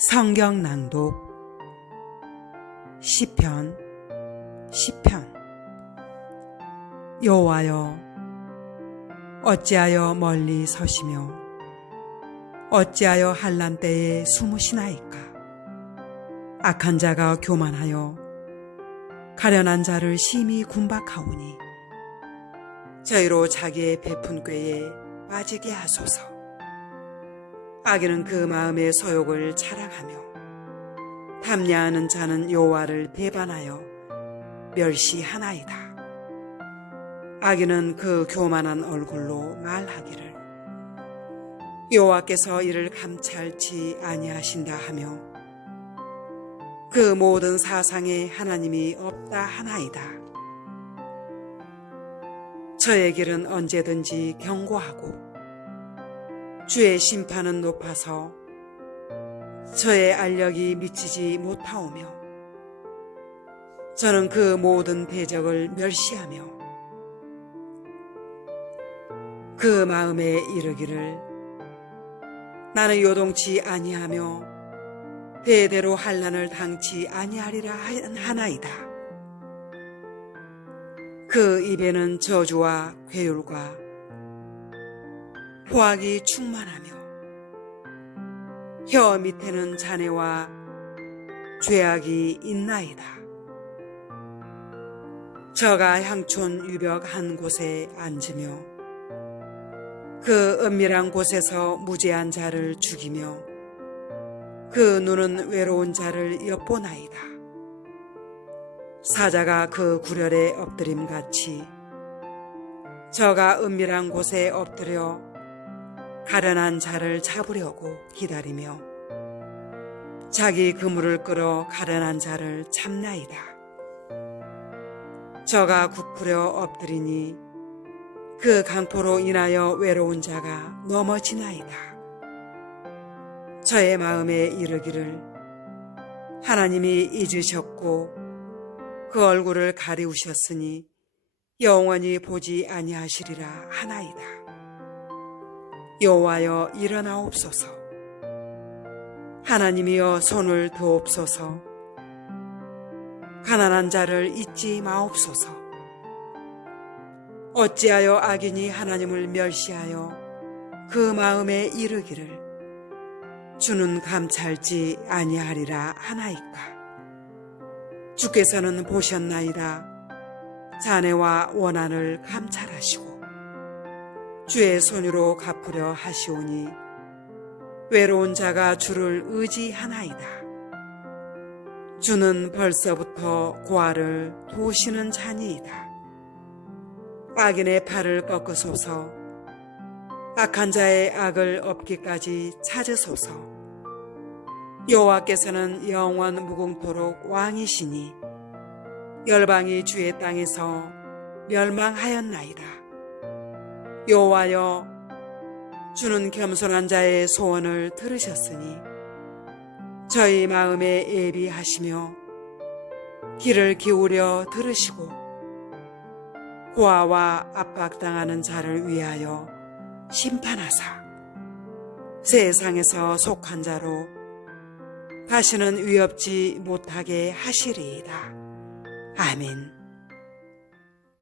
성경 낭독. 시편 시편. 여호와여 어찌하여 멀리 서시며 어찌하여 한란 때에 숨으시나이까? 악한 자가 교만하여 가련한 자를 심히 군박하오니 저희로 자기의 베푼 꾀에 빠지게 하소서 악인은 그 마음의 소욕을 자랑하며 탐냐하는 자는 여호와를 배반하여 멸시하나이다. 악인은 그 교만한 얼굴로 말하기를 여호와께서 이를 감찰치 아니하신다 하며 그 모든 사상에 하나님이 없다 하나이다. 저의 길은 언제든지 경고하고 주의 심판은 높아서 저의 알력이 미치지 못하오며 저는 그 모든 대적을 멸시하며 그 마음에 이르기를 나는 요동치 아니하며 대대로 한란을 당치 아니하리라 하나이다. 그 입에는 저주와 괴율과 포악이 충만하며 혀 밑에는 잔해와 죄악이 있나이다. 저가 향촌 유벽 한 곳에 앉으며 그 은밀한 곳에서 무죄한 자를 죽이며 그 눈은 외로운 자를 엿보나이다. 사자가 그 구렬에 엎드림 같이 저가 은밀한 곳에 엎드려 가련한 자를 잡으려고 기다리며 자기 그물을 끌어 가련한 자를 잡나이다. 저가 굽으려 엎드리니 그 강포로 인하여 외로운 자가 넘어지나이다. 저의 마음에 이르기를 하나님이 잊으셨고 그 얼굴을 가리우셨으니 영원히 보지 아니하시리라 하나이다. 여호와여 일어나옵소서. 하나님이여 손을 도옵소서. 가난한 자를 잊지 마옵소서. 어찌하여 악인이 하나님을 멸시하여 그 마음에 이르기를 주는 감찰지 아니하리라 하나이까. 주께서는 보셨나이다. 자네와 원한을 감찰하시고 주의 손으로 갚으려 하시오니 외로운 자가 주를 의지하나이다. 주는 벌써부터 고아를 도우시는 자니이다. 악인의 팔을 꺾으소서 악한 자의 악을 없기까지 찾으소서 여호와께서는 영원 무궁토록 왕이시니 열방이 주의 땅에서 멸망하였나이다. 여호와여 주는 겸손한 자의 소원을 들으셨으니 저희 마음에 예비하시며 귀를 기울여 들으시고 고아와 압박당하는 자를 위하여 심판하사 세상에서 속한 자로 다시는 위협지 못하게 하시리이다. 아멘.